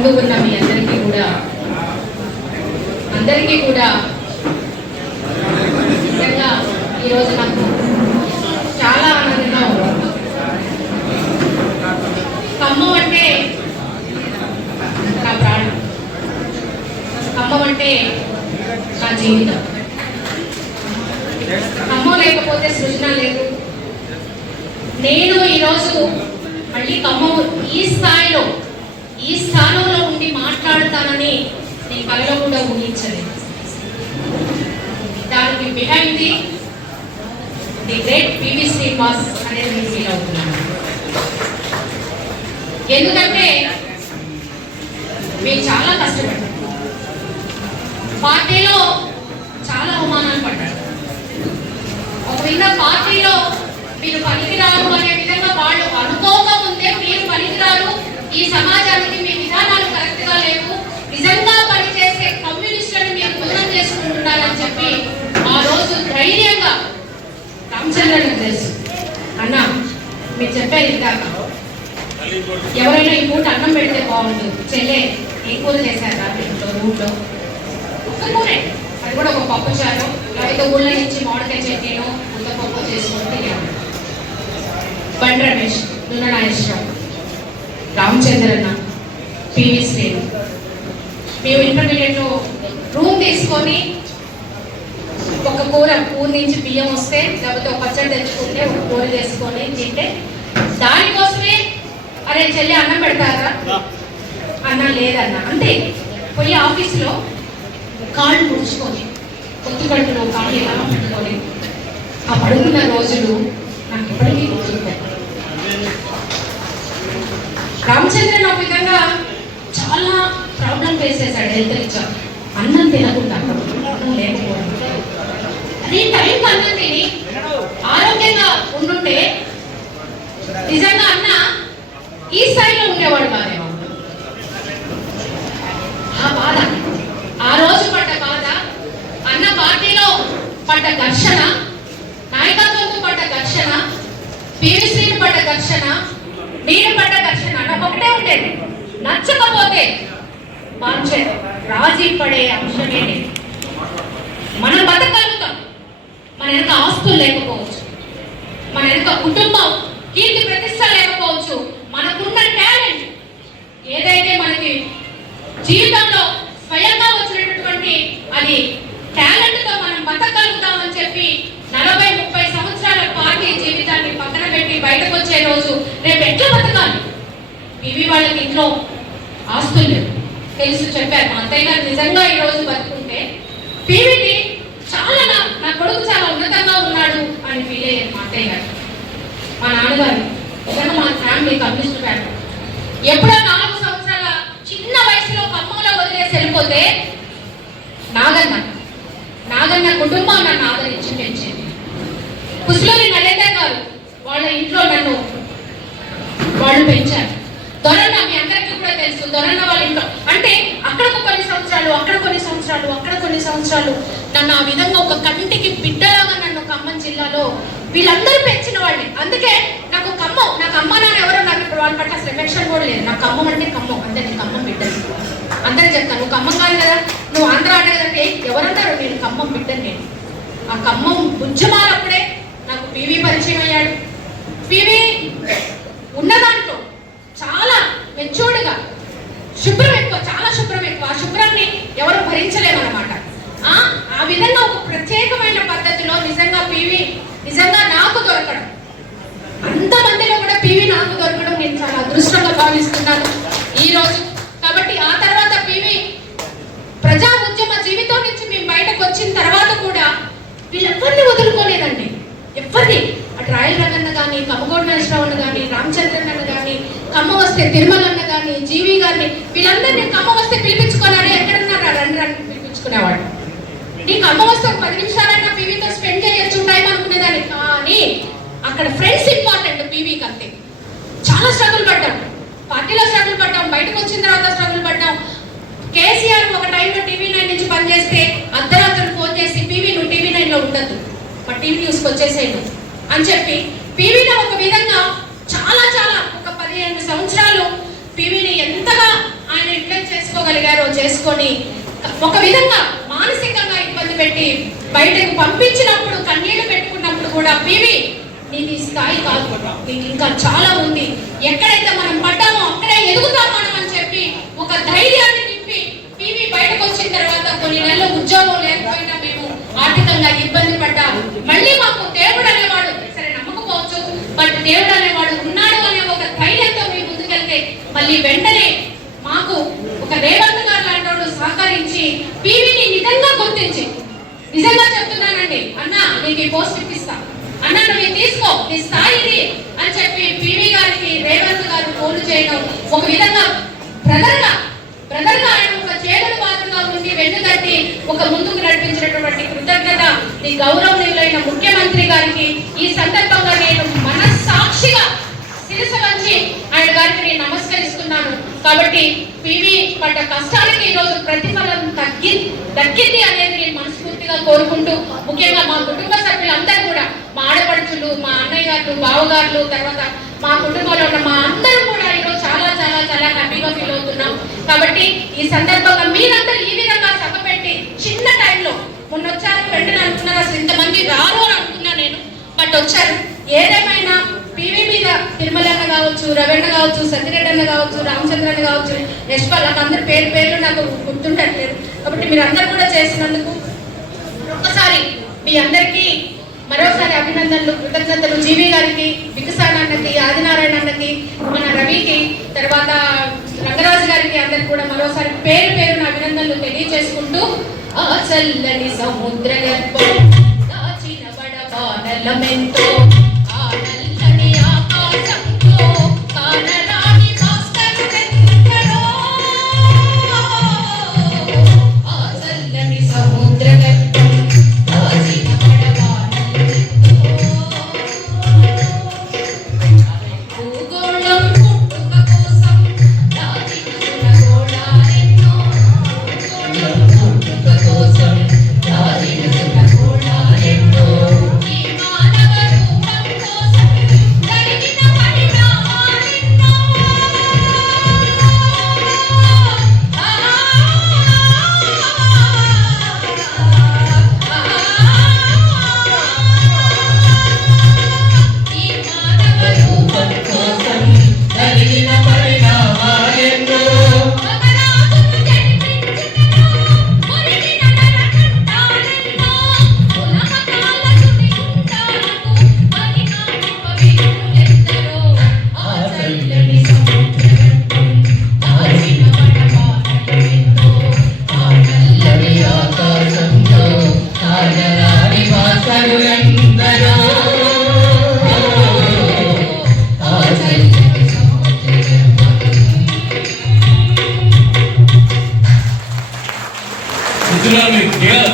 ముందు ఉన్న మీ అందరికీ కూడా అందరికీ కూడా నిజంగా ఈరోజు నాకు చాలా ఆనందంగా ఉంది. ఖమ్మం అంటే నా ప్రాణం. ఖమ్మం అంటే నా జీవితం. ఖమ్మం లేకపోతే సృజన లేదు. నేను ఈరోజు మళ్ళీ ఖమ్మం ఈ స్థాయిలో ఈ స్థానం ఉండి మాట్లాడతానని నేను కలలో కూడా ఊహించలేదు. దానికి behind the the great PV Srinivas అనేది నేను ఫీల్ అవుతున్నాను. ఎందుకంటే మీరు చాలా కష్టపడ్డాం. పార్టీలో చాలా అవమానాలు పడ్డారు ఒక పార్టీలో మీరు పనికిరారు అనే విధంగా వాళ్ళు అనుకోకముందే మీరు పనికిరారు ఈ సమాజానికి మీ విధానాలు కరెక్ట్గా లేవు నిజంగా పనిచేసే కమ్యూనిస్టులను మీరు దూరం చేసుకుంటున్నారని చెప్పి ఆ రోజు ధైర్యంగా రామచంద్రన్ తెలుసు అన్న మీరు చెప్పారు ఇందాక ఎవరైనా ఈ పూట అన్నం పెడితే బాగుంటుంది చెల్లె ఏ కూర చేశారా? ఇంట్లో ఊళ్ళో ఒక్క అది కూడా ఒక పప్పు చారు. ఐదు ఊళ్ళ నుంచి మామిడికాయ చట్నీలో ముద్ద పప్పు చేసుకొని తినేవాడు బండి రమేష్ నున్న నాగేశ్వరరావు రామచంద్రన్న పివి శ్రీను. మేము ఇంటర్మీడియట్లో రూమ్ తీసుకొని ఒక కూర ఊరి నుంచి బియ్యం వస్తే లేకపోతే ఒక పచ్చడి తెచ్చుకుంటే ఒక కూర చేసుకొని తింటే దానికోసమే అరే చెల్లి అన్నం పెడతారా? అన్న లేదన్న. అంటే పోయి ఆఫీస్లో కాళ్ళు ముడుచుకొని కొత్త కాళ్ళు ఎలా పెట్టుకొని ఆ పడుకున్న రోజులు నాకు ఇప్పటికీ గుర్తుంటాయి రామచంద్రన్ ఒక విధంగా చాలా ప్రాబ్లం ఫేస్ చేశాడు హెల్త్ రీత్యా అన్నం తినకుండా అన్నం లేకపోవడం. అదే టైంకి అన్నం తిని ఆరోగ్యంగా ఉండుంటే నిజంగా అన్న ఈ స్థాయిలో ఉండేవాడు కాదేమో ఆ బాధ ఆ రోజు పడ్డ బాధ అన్న పార్టీలో పడ్డ ఘర్షణ నాయకత్వంతో పడ్డ ఘర్షణ పీవీసీలు పడ్డ ఘర్షణ నేను పడ్డ ఘర్షణ నాకు ఒకటే ఉండేది. నచ్చకపోతే మార్చేది రాజీ పడే అంశమే మనం బతకగలుగుతాం. మన వెనక ఆస్తులు లేకపోవచ్చు. మన వెనక కుటుంబం కీర్తి ప్రతి వాళ్ళకి ఇంట్లో ఆస్తులు లేవు. తెలుసు చెప్పారు. మా అత్తయ్య గారు నిజంగా ఈరోజు బతుకుంటే పీవీటి చాలా నా నా కొడుకు చాలా ఉన్నతంగా ఉన్నాడు అని ఫీల్ అయ్యారు మా అత్తయ్య గారు. మా నాన్నగారు. నిజంగా మా ఫ్యామిలీ కమ్యూనిస్ట్ ఫ్యామిలీ ఎప్పుడో నాలుగు సంవత్సరాల చిన్న వయసులో ఖమ్మంలో వదిలేసి వెళ్ళిపోతే నాగన్న నాగన్న కుటుంబం నన్ను ఆదరించి పెంచింది. కుసులోని నరేంద్ర గారు వాళ్ళ ఇంట్లో నన్ను వాళ్ళు పెంచారు. దొరన్న మీ అందరికీ కూడా తెలుసు. దొరన్న వాళ్ళ ఇంట్లో. అంటే అక్కడ కొన్ని సంవత్సరాలు అక్కడ కొన్ని సంవత్సరాలు అక్కడ కొన్ని సంవత్సరాలు నన్ను ఆ విధంగా ఒక కంటికి బిడ్డలాగా నన్ను ఖమ్మం జిల్లాలో వీళ్ళందరూ పెంచిన వాళ్ళే. అందుకే నాకు ఖమ్మం నాకు అమ్మ నాన్న ఎవరో నాకు ఇప్పుడు వాళ్ళ పట్ల అసలు ఎఫెక్షన్ కూడా లేదు. నాకు ఖమ్మం అంటే ఖమ్మం. అంటే నేను ఖమ్మం బిడ్డని. అందరూ చెప్తాను నువ్వు ఖమ్మం కాదు కదా. నువ్వు ఆంధ్ర అంటే కదంటే ఎవరన్నారు? నేను ఖమ్మం బిడ్డను. నేను ఆ ఖమ్మం బుజ్జమాలప్పుడే నాకు పీవీ పరిచయం అయ్యాడు. పీవీ ఉన్న దాంట్లో చాలా మెచ్యూర్డ్గా శుభ్రం ఎక్కువ చాలా శుభ్రం ఎక్కువ ఆ శుభ్రాన్ని ఎవరు భరించలేమన్నమాట ఆ ఆ విధంగా ఒక ప్రత్యేకమైన పద్ధతిలో నిజంగా పివి. నిజంగా నాకు దొరకడం. అంతమందిలో కూడా పివి నాకు దొరకడం నేను చాలా అదృష్టంగా భావిస్తున్నాను. ఈ రోజు కాబట్టి ఆ తర్వాత పివి ప్రజా ఉద్యమ జీవితం నుంచి మేము బయటకు వచ్చిన తర్వాత కూడా వీళ్ళెవ్వరిని వదులుకోలేదండి. ఎవరిని అటు రాయల్ రంగన్న కానీ కమ్మగోడ కానీ రామచంద్రన్ అన్న కానీ కమ్మ వస్తే తిరుమల అన్న కానీ జీవి గారిని వీళ్ళందరినీ కమ్మ వస్తే పిలిపించుకున్నారే ఎక్కడున్నారా రండి రండి పిలిపించుకునేవాడు నీకు అమ్మ వస్తే ఒక పది నిమిషాలైనా పీవీతో స్పెండ్ చేయొచ్చు టైం అనుకునేదాన్ని. కానీ అక్కడ ఫ్రెండ్స్ ఇంపార్టెంట్ పీవీకి అంతే. చాలా స్ట్రగుల్ పడ్డాం. పార్టీలో స్ట్రగుల్ పడ్డాం బయటకు వచ్చిన తర్వాత స్ట్రగుల్ పడ్డాం. కేసీఆర్ ఒక టైంలో టీవీ నైన్ నుంచి పనిచేస్తే అర్ధరాత్రులు ఫోన్ చేసి పీవీ నువ్వు టీవీ నైన్లో ఉండద్దు. మా టీవీ న్యూస్కి వచ్చేసేయండి. అని చెప్పి పీవీలో ఒక విధంగా చాలా చాలా ఒక పదిహేను సంవత్సరాలు పీవీని ఎంతగా ఆయన ఇంట్లో చేసుకొని ఒక విధంగా పెట్టి బయటకు పంపించినప్పుడు కన్నీళ్ళు పెట్టుకున్నప్పుడు కూడా పివి నీది స్థాయి కాదు నీకు ఇంకా చాలా ఉంది. ఎక్కడైతే మనం పడ్డామో అక్కడే ఎదుగుతాం మనం అని చెప్పి ఒక ధైర్యాన్ని నింపి పివి బయటకు వచ్చిన తర్వాత కొన్ని నెలలు ఉద్యోగం లేకపోయినా మేము ఆర్థికంగా ఇబ్బంది పడ్డా. మళ్ళీ మాకు దేవుడు అనేవాడు సరే నమ్మకపోవచ్చు బట్ దేవుడు అనేవాడు ఉన్నాడు అనే ఒక ధైర్యంతో మీ ముందుకెళ్తే మళ్ళీ వెంటనే మాకు ఒక రేవంత్ గారు లాంటి వాడు సహకరించి పీవీని నిజంగా గుర్తించి నిజంగా చెప్తున్నానండి. అన్నా నీకు ఈ పోస్ట్ ఇప్పిస్తా. అన్నా నువ్వు తీసుకో నీ స్థాయిది అని చెప్పి పివి గారికి రేవంత్ గారు ఫోన్ చేయడం ఒక విధంగా బ్రదర్గా ఆయన ఒక చేతుల పాత్రగా ఉండి వెన్నుదట్టి ఒక ముందుకు నడిపించినటువంటి కృతజ్ఞత ఈ గౌరవనీయులైన ముఖ్యమంత్రి గారికి ఈ సందర్భంగా నేను మనస్సాక్షిగా శిరస వంచి ఆయన గారికి నేను నమస్కరిస్తున్నాను. కాబట్టి పివి పడ్డ కష్టానికి ఈరోజు రోజు ప్రతిఫలం తగ్గి తగ్గింది అనేది నేను మనస్ఫూర్తిగా కోరుకుంటూ ముఖ్యంగా మా కుటుంబ సభ్యులందరూ కూడా మా ఆడపడుచులు మా అన్నయ్య గారు బావగారులు తర్వాత మా కుటుంబంలో ఉన్న మా అందరూ కూడా ఈరోజు చాలా చాలా చాలా హ్యాపీగా ఫీల్ అవుతున్నాం. కాబట్టి ఈ సందర్భంగా మీరందరూ ఈ విధంగా సభ పెట్టి చిన్న టైంలో మొన్న వచ్చారు వెంటనే అనుకున్నారు అసలు ఇంతమంది రారు అని అనుకున్నా నేను బట్ వచ్చారు. ఏదేమైనా పివి మీద తిరుమలన్న కావచ్చు రవణ కావచ్చు సత్యరెడ్డన్న కావచ్చు రామచంద్ర అన్న కావచ్చు యశ్పాల్ నాకు అందరి పేరు పేర్లు నాకు గుర్తుండట్లేదు. కాబట్టి మీరు అందరు కూడా చేసినందుకు మీ అందరికీ మరోసారి అభినందనలు కృతజ్ఞతలు. జీవి గారికి వికసాన్ అన్నకి ఆదినారాయణ అన్నకి మన రవికి తర్వాత రంగరాజు గారికి అందరికి కూడా మరోసారి పేరు పేరున అభినందనలు తెలియజేసుకుంటూ ఆ చల్లని సముద్ర గర్భం దాచిన బడబానలమెంతో Yeah.